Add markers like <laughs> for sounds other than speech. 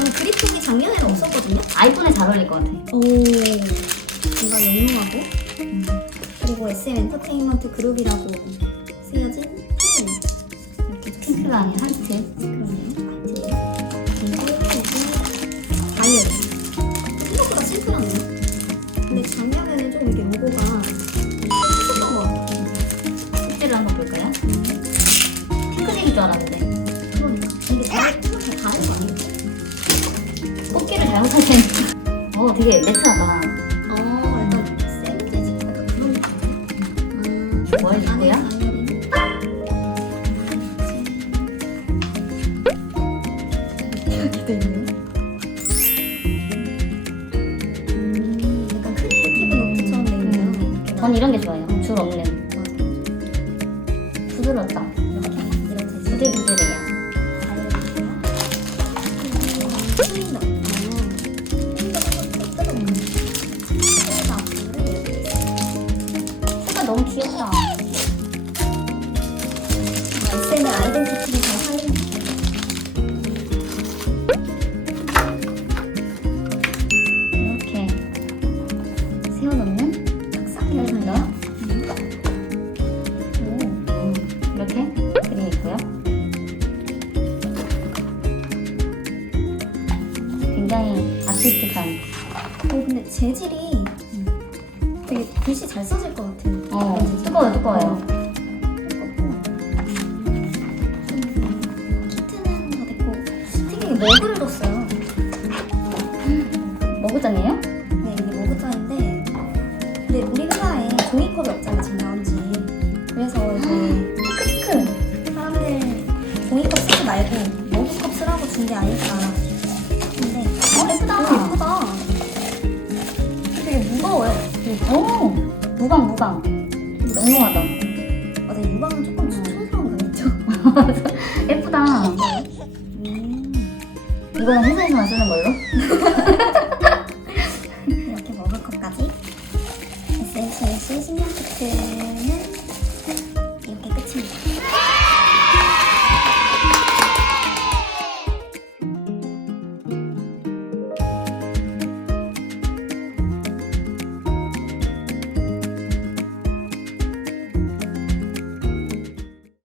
아, 그립톡이 작년에는 없었거든요. 아이폰에 잘 어울릴 것 같아. 오 뭔가 영롱하고 음. 그리고 SM 엔터테인먼트 그룹이라고 쓰여진 펜 이렇게. 핑크가 아닌 하트. 그러네요. 그리고 이게 다이어리. 생각보다 심플하네요. 근데 작년에는 좀 이게 로고가 좀 컸었던 것 같아요. 실제로 한번 볼까요? 핑크색인 줄 알았는데. 뽑기를 잘못하신. 어, 되게 매트하다. 어, 약간 그런 느낌. 아, 뭐 해줄 안에 거야? 다이어리는 이렇게 돼 있네요. 음, 약간 크리에이티브 노트처럼 돼 있네요. 이렇게 전 이런 게 좋아요. 줄 없는. 맞아. 부드럽다. 이렇게 재질. 부들부들해 귀엽다. SM의 아이덴티티를 잘 살리는 것 같아요. 이렇게 세워놓는 펜더. 살려. 음, 이렇게 그림이 있고요. 굉장히 아티스틱한. 어, 근데 재질이 되게 글씨 잘 써질 것 같은. 어. 두꺼워요, 두꺼워요. 키트는 다 됐고 특이하게 머그를 줬어요. 머그잔이에요? 네, 이게 머그잔인데 근데 우리 회사에 종이컵이 없잖아요, 지금 나온 지. 그래서 이제 크크크 사람들 종이컵 쓰지 말고 머그컵 쓰라고 준 게 아닐까. 근데 어, 예쁘다. 오, 예쁘다. 되게 무거워요. 오, 무광, 무광. 영롱하다. 맞아, 유광은 조금 촌스러운 감 있죠? 예쁘다. 음. 이거는 회사에서만 쓰는 걸로? <laughs>